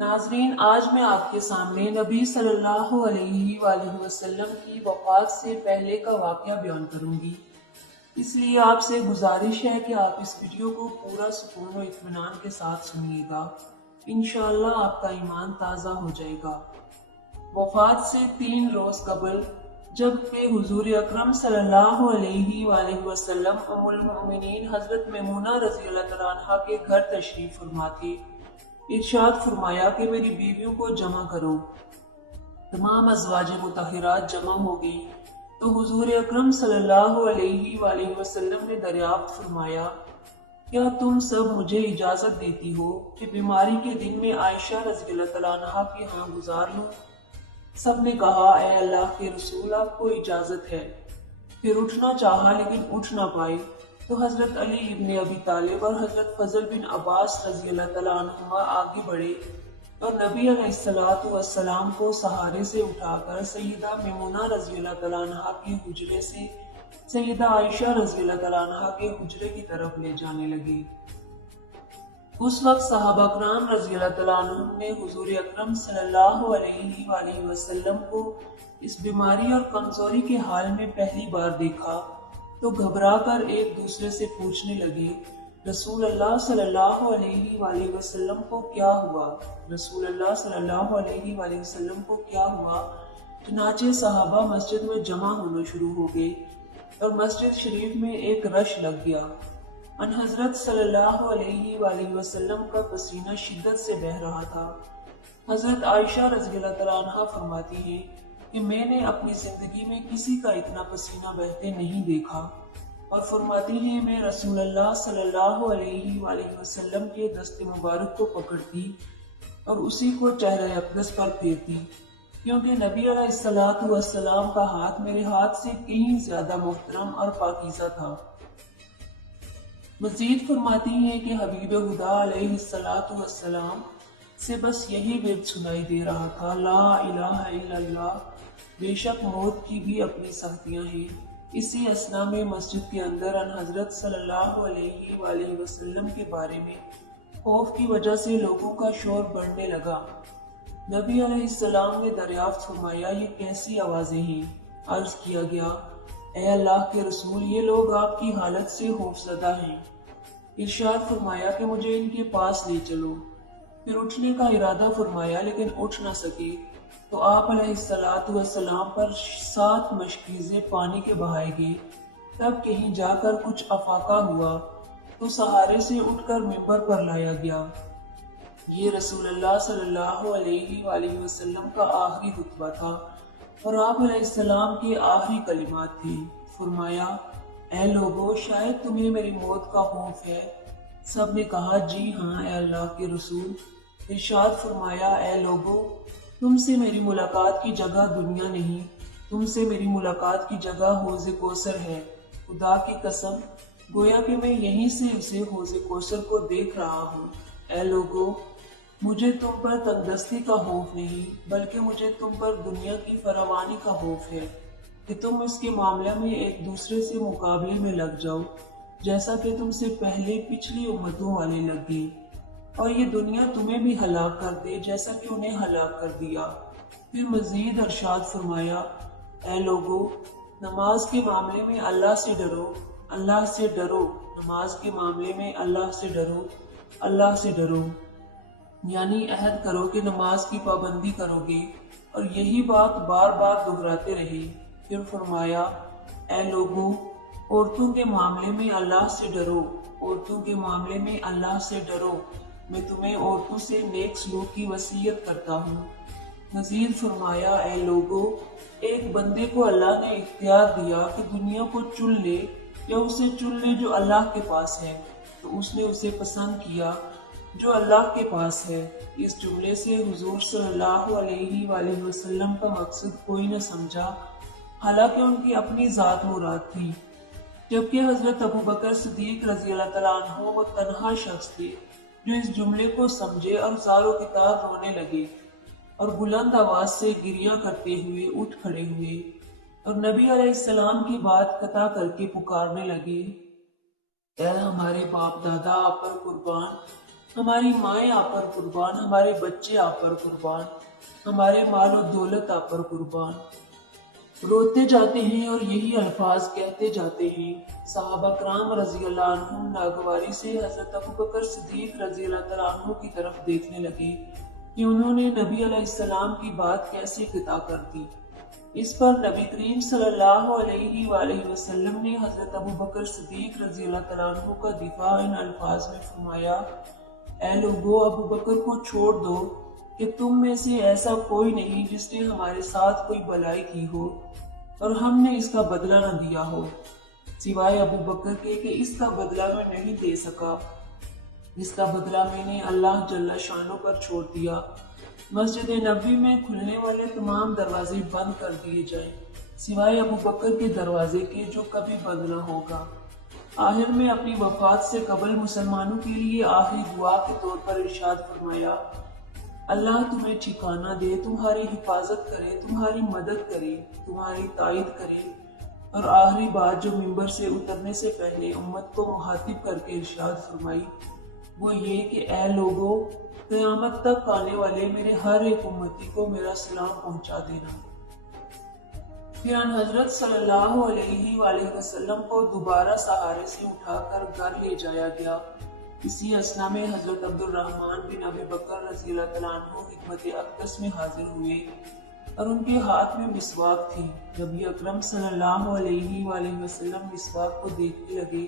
ناظرین، آج میں آپ کے سامنے نبی صلی اللہ علیہ وآلہ وسلم کی وفات سے پہلے کا واقعہ بیان کروں گی۔ اس لیے آپ سے گزارش ہے کہ آپ اس ویڈیو کو پورا سکون و اطمینان کے ساتھ سنیے گا۔ انشاءاللہ آپ کا ایمان تازہ ہو جائے گا۔ وفات سے 3 روز قبل جب کہ حضور اکرم صلی اللہ علیہ وآلہ وسلم ام المؤمنین حضرت میمونہ رضی اللہ تعالیٰ عنہا کے گھر تشریف فرما تھے، ارشاد فرمایا کہ میری بیویوں کو جمع کرو۔ تمام ازواج مطہرات جمع ہو گئی تو حضور اکرم صلی اللہ علیہ وآلہ وسلم نے دریافت فرمایا، کیا تم سب مجھے اجازت دیتی ہو کہ بیماری کے دن میں عائشہ رضی اللہ تعالیٰ عنہا کے ہاں گزار لوں؟ سب نے کہا، اے اللہ کے رسول، آپ کو اجازت ہے۔ پھر اٹھنا چاہا لیکن اٹھ نہ پائے تو حضرت علی ابن ابی طالب اور حضرت فضل بن عباس رضی اللہ تعالیٰ عنہما آگے بڑھے اور نبی علیہ السلام کو سہارے سے اٹھا کر سیدہ میمونہ رضی اللہ تعالیٰ عنہا کے حجرے سے سیدہ عائشہ رضی اللہ تعالیٰ عنہا کے حجرے کی طرف لے جانے لگے۔ اس وقت صحابہ کرام رضی اللہ تعالیٰ عنہم نے حضور اکرم صلی اللہ علیہ وآلہ وسلم کو اس بیماری اور کمزوری کے حال میں پہلی بار دیکھا تو گھبرا کر ایک دوسرے سے پوچھنے لگے، رسول اللہ صلی اللہ علیہ وآلہ وسلم کو کیا ہوا؟ رسول اللہ صلی اللہ علیہ وآلہ وسلم کو کیا ہوا؟ چنانچہ صحابہ مسجد میں جمع ہونا شروع ہو گئے اور مسجد شریف میں ایک رش لگ گیا۔ ان حضرت صلی اللہ علیہ وآلہ وسلم کا پسینہ شدت سے بہہ رہا تھا۔ حضرت عائشہ رضی اللہ تعالیٰ عنہا فرماتی ہیں کہ میں نے اپنی زندگی میں کسی کا اتنا پسینہ بہتے نہیں دیکھا، اور فرماتی ہیں میں رسول اللہ صلی اللہ علیہ وآلہ وسلم کے دست مبارک کو پکڑتی اور اسی کو چہرہ اقدس پر پھیرتی، کیونکہ نبی علیہ السلام کا ہاتھ میرے ہاتھ سے کہیں زیادہ محترم اور پاکیزہ تھا۔ مزید فرماتی ہیں کہ حبیب خدا علیہ السلام سے بس یہی ورد سنائی دے رہا تھا، لا الہ الا اللہ، بے شک موت کی بھی اپنی سختیاں ہیں۔ اسی اثنا میں مسجد کے اندر ان حضرت صلی اللہ علیہ وآلہ وسلم کے بارے میں خوف کی وجہ سے لوگوں کا شور بڑھنے لگا۔ نبی علیہ السلام نے دریافت فرمایا، یہ کیسی آوازیں ہیں؟ عرض کیا گیا، اے اللہ کے رسول، یہ لوگ آپ کی حالت سے خوفزدہ ہیں۔ ارشاد فرمایا کہ مجھے ان کے پاس لے چلو۔ پھر اٹھنے کا ارادہ فرمایا لیکن اٹھ نہ سکے تو آپ علیہ السلام پر 7 مشکیزیں پانی کے بہائے گئے۔ تب کہیں جا کر کچھ افاقہ ہوا تو سہارے سے اٹھ کر ممبر پر لایا گیا۔ یہ رسول اللہ صلی اللہ علیہ وآلہ وسلم کا آخری خطبہ تھا اور آپ علیہ السلام کے آخری کلمات تھے۔ فرمایا، اے لوگو، شاید تمہیں میری موت کا خوف ہے۔ سب نے کہا، جی ہاں اے اللہ کے رسول۔ ارشاد فرمایا، اے لوگو، تم سے میری ملاقات کی جگہ دنیا نہیں، تم سے میری ملاقات کی جگہ حوض کوثر ہے۔ خدا کی قسم، گویا کہ میں یہیں سے اسے حوض کوثر کو دیکھ رہا ہوں۔ اے لوگو، مجھے تم پر تنگدستی کا خوف نہیں، بلکہ مجھے تم پر دنیا کی فراوانی کا خوف ہے کہ تم اس کے معاملے میں ایک دوسرے سے مقابلے میں لگ جاؤ، جیسا کہ تم سے پہلے پچھلی امتوں والے لگ گئے، اور یہ دنیا تمہیں بھی ہلاک کر دے جیسا کہ انہیں ہلاک کر دیا۔ پھر مزید ارشاد فرمایا، اے لوگو، نماز کے معاملے میں اللہ سے ڈرو، اللہ سے ڈرو، نماز کے معاملے میں اللہ سے ڈرو، اللہ سے ڈرو، یعنی عہد کرو کہ نماز کی پابندی کرو گے، اور یہی بات بار بار دہراتے رہے۔ پھر فرمایا، اے لوگو، عورتوں کے معاملے میں اللہ سے ڈرو، عورتوں کے معاملے میں اللہ سے ڈرو، میں تمہیں عورتوں سے نیک سلوک کی وصیت کرتا ہوں۔ مزید فرمایا، اے لوگو، ایک بندے کو اللہ نے اختیار دیا کہ دنیا کو چن لے یا اسے چن لے جو اللہ کے پاس ہے، تو اس نے اسے پسند کیا جو اللہ کے پاس ہے۔ اس جملے سے حضور صلی اللہ علیہ وآلہ وسلم کا مقصد کوئی نہ سمجھا، حالانکہ ان کی اپنی ذات مراد تھی، جبکہ حضرت ابوبکر صدیق رضی اللہ تعالیٰ عنہ وہ تنہا شخص تھے جو اس جملے کو سمجھے اور زار و کتار رونے لگے اور بلند آواز سے گریہ کرتے ہوئے اٹھ کھڑے ہوئے اور نبی علیہ السلام کی بات قطع کر کے پکارنے لگے، اے ہمارے باپ دادا، آپ پر قربان، ہماری مائیں آپ پر قربان، ہمارے بچے آپ پر قربان، ہمارے مال و دولت آپ پر قربان۔ روتے جاتے ہیں اور یہی الفاظ کہتے جاتے ہیں۔ صحابہ کرام رضی اللہ عنہم ناگواری سے حضرت ابوبکر صدیق رضی اللہ تعالیٰ عنہ کی طرف دیکھنے لگے کہ انہوں نے نبی علیہ السلام کی بات کیسے قطع کر دی۔ اس پر نبی کریم صلی اللہ علیہ وآلہ وسلم نے حضرت ابوبکر صدیق رضی اللہ تعالیٰ عنہ کا دفاع ان الفاظ میں فرمایا: اے لوگو، ابوبکر کو چھوڑ دو کہ تم میں سے ایسا کوئی نہیں جس نے ہمارے ساتھ کوئی بلائی کی ہو اور ہم نے اس کا بدلہ نہ دیا ہو، سوائے ابوبکر کے کہ اس کا بدلہ میں نہیں دے سکا۔ اس کا بدلہ میں نے اللہ جل شانہ پر چھوڑ دیا۔ مسجد نبوی میں کھلنے والے تمام دروازے بند کر دیے جائیں، سوائے ابوبکر کے دروازے کے جو کبھی بند نہ ہوگا۔ آخر میں اپنی وفات سے قبل مسلمانوں کے لیے آخری دعا کے طور پر ارشاد فرمایا: اللہ تمہیں ٹھکانہ دے، تمہاری حفاظت کرے، تمہاری مدد کرے، تمہاری تائید کرے۔ اور آخری بات جو منبر سے اترنے سے پہلے امت کو مخاطب کر کے ارشاد فرمائی وہ یہ کہ اے لوگو، قیامت تک آنے والے میرے ہر ایک امتی کو میرا سلام پہنچا دینا۔ پھر ان حضرت صلی اللہ علیہ وآلہ وسلم کو دوبارہ سہارے سے اٹھا کر گھر لے جایا گیا۔ اسی اثنا میں حضرت عبد الرحمن بن ابی بکر رضی اللہ تعالیٰ عنہ خدمت اقدس میں حاضر ہوئے اور ان کے ہاتھ میں مسواک تھی۔ نبی اکرم صلی اللہ علیہ وآلہ وسلم مسواک کو دیکھنے لگے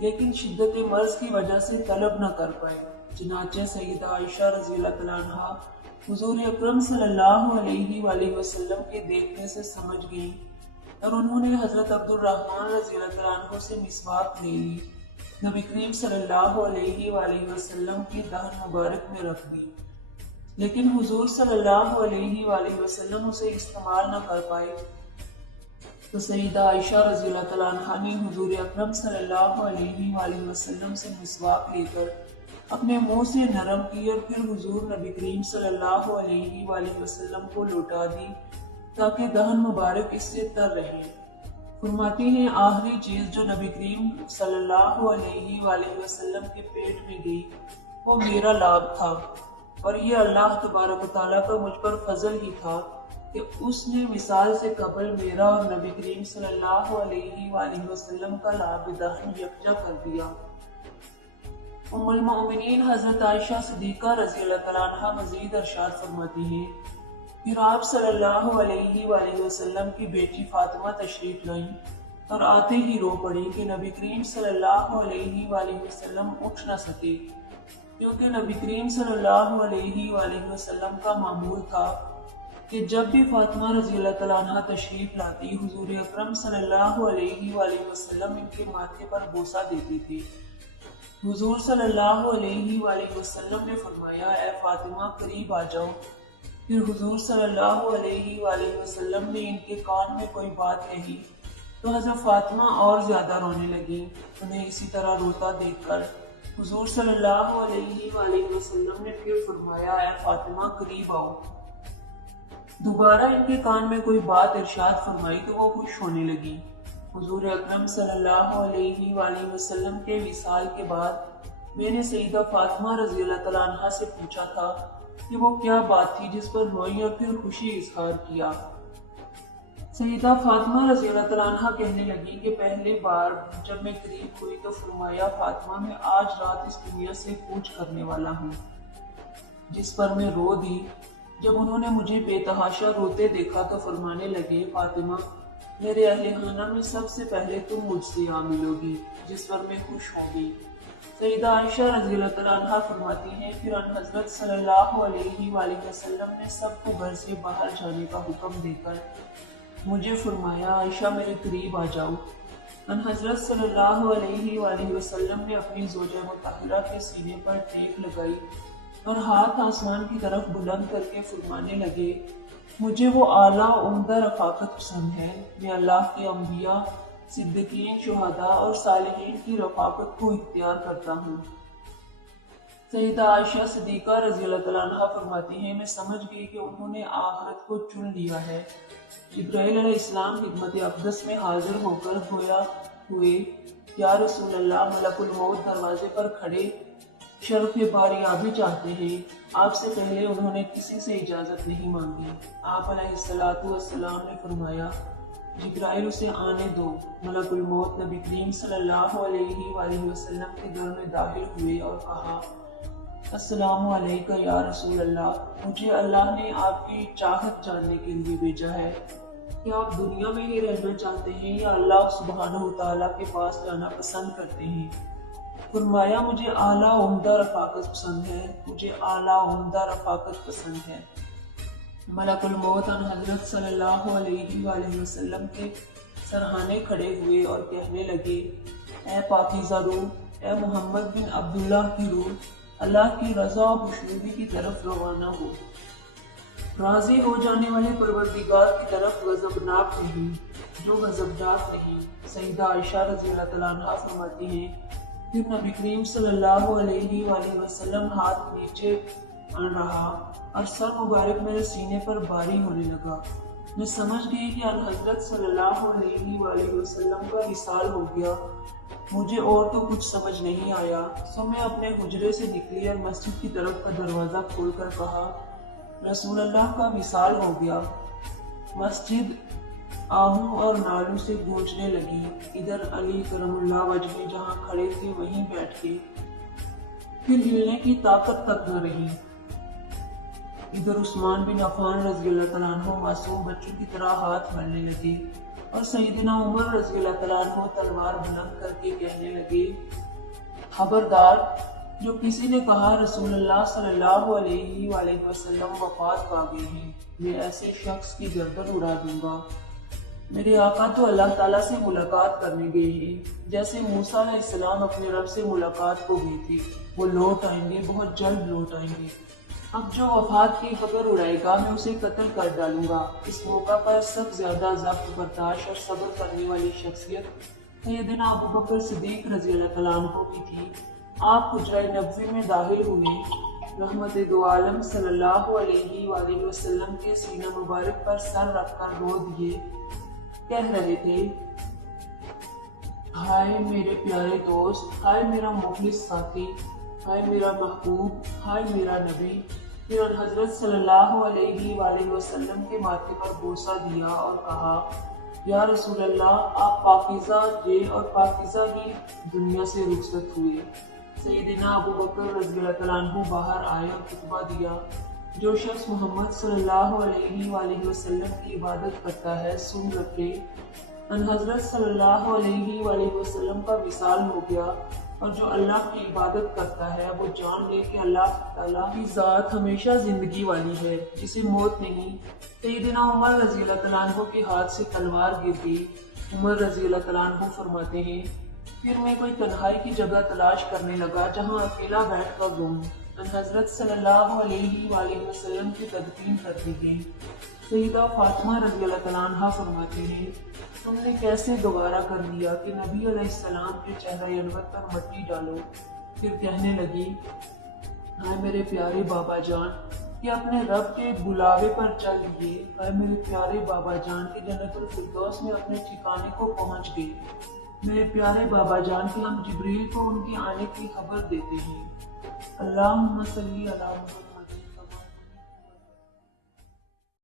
لیکن شدت مرض کی وجہ سے طلب نہ کر پائے۔ چنانچہ سیدہ عائشہ رضی اللہ تعالیٰ عنہ حضور اکرم صلی اللہ علیہ وآلہ وسلم کے دیکھنے سے سمجھ گئیں اور انہوں نے حضرت عبد الرحمن رضی اللہ تعالیٰ عنہ سے مسواک لے لی، نبی کریم صلی اللہ علیہ وآلہ وسلم کی دہن مبارک میں رکھ دی، لیکن حضور صلی اللہ علیہ وآلہ وسلم اسے استعمال نہ کر پائے تو سیدہ عائشہ رضی اللہ تعالیٰ عنہ نے حضور اکرم صلی اللہ علیہ وآلہ وسلم سے مسواک لے کر اپنے منہ سے نرم کی اور پھر حضور نبی کریم صلی اللہ علیہ وآلہ وسلم کو لوٹا دی تاکہ دہن مبارک اس سے تر رہے۔ فرماتی ہیں آخری چیز جو نبی کریم صلی اللہ علیہ وآلہ وسلم کے پیٹ میں گئی وہ میرا لاب تھا، اور یہ اللہ تبارک و تعالیٰ کا مجھ پر فضل ہی تھا کہ اس نے وصال سے قبل میرا اور نبی کریم صلی اللہ علیہ وآلہ وسلم کا لاب دہن یکجا کر دیا۔ ام المؤمنین حضرت عائشہ صدیقہ رضی اللہ تعالیٰ عنہ مزید ارشاد فرماتی ہیں پھر آپ صلی اللہ علیہ وآلہ وسلم کی بیٹی فاطمہ تشریف لائیں اور آتے ہی رو پڑی کہ نبی کریم صلی اللہ علیہ وآلہ وسلم اٹھ نہ سکے، کیونکہ نبی کریم صلی اللہ علیہ وآلہ وسلم کا معمول تھا کہ جب بھی فاطمہ رضی اللہ تعالیٰ عنہ تشریف لاتی حضور اکرم صلی اللہ علیہ وآلہ وسلم ان کے ماتھے پر بوسہ دیتی تھی۔ حضور صلی اللہ علیہ وآلہ وسلم نے فرمایا اے فاطمہ قریب آ جاؤ۔ پھر حضور صلی اللہ علیہ وآلہ وسلم نے ان کے کان میں کوئی بات کہی تو حضرت فاطمہ اور زیادہ رونے لگی۔ انہیں اسی طرح روتا دیکھ کر حضور صلی اللہ علیہ وآلہ وسلم نے پھر فرمایا اے فاطمہ قریب آؤ۔ دوبارہ ان کے کان میں کوئی بات ارشاد فرمائی تو وہ خوش ہونے لگی۔ حضور اکرم صلی اللہ علیہ وآلہ وسلم کے وصال کے بعد میں نے سیدہ فاطمہ رضی اللہ تعالیٰ عنہ سے پوچھا تھا کہ وہ کیا بات تھی جس پر روئی اور پھر خوشی اظہار کیا۔ سیدہ فاطمہ رضی اللہ تعالیٰ عنہ کہنے لگی کہ پہلے بار جب میں قریب ہوئی تو فرمایا فاطمہ میں آج رات اس دنیا سے کوچ کرنے والا ہوں، جس پر میں رو دی۔ جب انہوں نے مجھے بے تحاشا روتے دیکھا تو فرمانے لگے فاطمہ میرے اہل خانہ میں سب سے پہلے تم مجھ سے آ ملو گی، جس پر میں خوش ہوں گی۔ سیدہ عائشہ رضی اللہ تعالیٰ عنہ فرماتی ہیں پھر ان حضرت صلی اللہ علیہ وآلہ وسلم نے سب کو گھر سے باہر جانے کا حکم دے کر مجھے فرمایا عائشہ میرے قریب آ جاؤ۔ ان حضرت صلی اللہ علیہ وآلہ وسلم نے اپنی زوجہ مطہرہ کے سینے پر ٹیک لگائی اور ہاتھ آسمان کی طرف بلند کر کے فرمانے لگے مجھے وہ اعلیٰ عمدہ رفاقت پسند ہے، میں اللہ کے انبیاء، صدیقین، شہداء اور صالحین کی رفاقت کو اختیار کرتا ہوں۔ سیدہ عائشہ صدیقہ رضی اللہ تعالیٰ عنہ فرماتی ہیں میں سمجھ گئی کہ انہوں نے آخرت کو چن لیا ہے۔ جبرائیل علیہ السلام خدمت اقدس میں حاضر ہو کر گویا ہوئے یا رسول اللہ، ملک الموت دروازے پر کھڑے شرف باریابی چاہتے ہیں۔ آپ سے پہلے انہوں نے کسی سے اجازت نہیں مانگی۔ آپ علیہ السلام نے فرمایا، جبرائیل اسے آنے دو۔ ملک الموت نبی کریم صلی اللہ علیہ وآلہ وسلم کے گھر میں داخل ہوئے اور کہا، السلام علیکم یا رسول اللہ، مجھے اللہ نے آپ کی چاہت جاننے کے لیے بھیجا ہے کہ آپ دنیا میں ہی رہنا چاہتے ہیں یا اللہ سبحانہ وتعالیٰ کے پاس جانا پسند کرتے ہیں؟ فرمایا، مجھے اعلیٰ عمدہ رفاقت پسند ہے، مجھے اعلیٰ عمدہ رفاقت پسند ہے۔ ملک الموت ان حضرت صلی اللہ علیہ وآلہ وسلم کے سرہانے کھڑے ہوئے اور کہنے لگے، اے پاکیزہ روح، اے محمد بن عبداللہ کی روح، اللہ کی رضا و خوشنودی کی طرف روانہ ہو۔ راضی ہو جانے والے پروردگار کی طرف غضبناک نہیں، جو غضبناک نہیں۔ سیدہ عائشہ رضی اللہ تعالیٰ عنہا فرماتی ہیں، پھر نبی کریم صلی اللہ علیہ وآلہ وسلم ہاتھ نیچے آن رہا اور سر مبارک میرے سینے پر باری ہونے لگا۔ میں سمجھ گئی کہ ان حضرت صلی اللہ علیہ وآلہ وسلم کا وصال ہو گیا۔ مجھے اور تو کچھ سمجھ نہیں آیا، سو میں اپنے حجرے سے نکلی اور مسجد کی طرف کا دروازہ کھول کر کہا، رسول اللہ کا وصال ہو گیا۔ مسجد آہوں اور نالوں سے گونجنے لگی۔ ادھر علی کرم اللہ وجہ جہاں کھڑے تھے وہیں بیٹھ کے، پھر ہلنے کی طاقت تک نہ رہی۔ ادھر عثمان بن عفان رضی اللہ تعالیٰ عنہ معصوم بچوں کی طرح ہاتھ ملنے لگے اور سیدنا عمر رضی اللہ تعالیٰ عنہ تلوار بلند کر کے کہنے لگے، خبردار، جو کسی نے کہا رسول اللہ صلی اللہ علیہ وآلہ وسلم وفات پا گئے ہیں، میں ایسے شخص کی گردن اڑا دوں گا۔ میرے آقا تو اللہ تعالیٰ سے ملاقات کرنے گئے ہیں، جیسے موسیٰ علیہ السلام اپنے رب سے ملاقات کو گئے تھے۔ وہ لوٹ آئیں گے، بہت جلد لوٹ آئیں گے۔ اب جو وفات کی خبر اڑائے گا میں اسے قتل کر ڈالوں گا۔ اس موقع پر سب زیادہ ضبط برداشت اور صبر کرنے والی شخصیت سیدنا ابو بکر صدیق رضی اللہ تعالیٰ عنہ کی تھی۔ آپ حجرہ نبوی میں داخل ہوئے، رحمت دو عالم صلی اللہ علیہ وآلہ وسلم کے سینہ مبارک پر سر رکھ کر رو دیے، کہہ رہے تھے، ہائے میرے پیارے دوست، ہائے میرا مخلص ساتھی، ہائے میرا محبوب، ہائے میرا نبی۔ پھر حضرت صلی اللہ علیہ وآلہ وسلم کے ماتھے پر بوسہ دیا اور کہا، یا رسول اللہ، آپ پاکیزہ جے اور پاکیزہ ہی دنیا سے رخصت ہوئے۔ سیدنا ابو بکر رضی اللہ تعالیٰ عنہ باہر آئے اور خطبہ دیا، جو شخص محمد صلی اللہ علیہ وآلہ وسلم کی عبادت کرتا ہے سن رکھے، ان حضرت صلی اللہ علیہ وآلہ وسلم کا وصال ہو گیا، اور جو اللہ کی عبادت کرتا ہے وہ جان لے کہ اللہ تعالیٰ کی ذات ہمیشہ زندگی والی ہے، جسے موت نہیں۔ سیدنا عمر رضی اللہ تعالیٰ عنہ کے ہاتھ سے تلوار گر گئی۔ عمر رضی اللہ تعالیٰ عنہ فرماتے ہیں، پھر میں کوئی تنہائی کی جگہ تلاش کرنے لگا جہاں اکیلا بیٹھ کر روؤں۔ ان حضرت صلی اللہ علیہ وآلہ وسلم کی تدفین کر دی گئی۔ سیدہ فاطمہ رضی اللہ تعالیٰ عنہ فرماتے ہیں، تم نے کیسے گوارا کر لیا کہ نبی علیہ السلام کے چہرہ انور پر مٹی ڈالو؟ پھر کہنے لگی، اے میرے پیارے بابا جان کہ اپنے رب کے بلاوے پر چل لیے، اے میرے پیارے بابا جان کہ جنت الفردوس میں اپنے ٹھکانے کو پہنچ گئے، میرے پیارے بابا جان کہ ہم جبریل کو ان کے آنے کی خبر دیتے ہیں۔ اللہم صلی علی محمد۔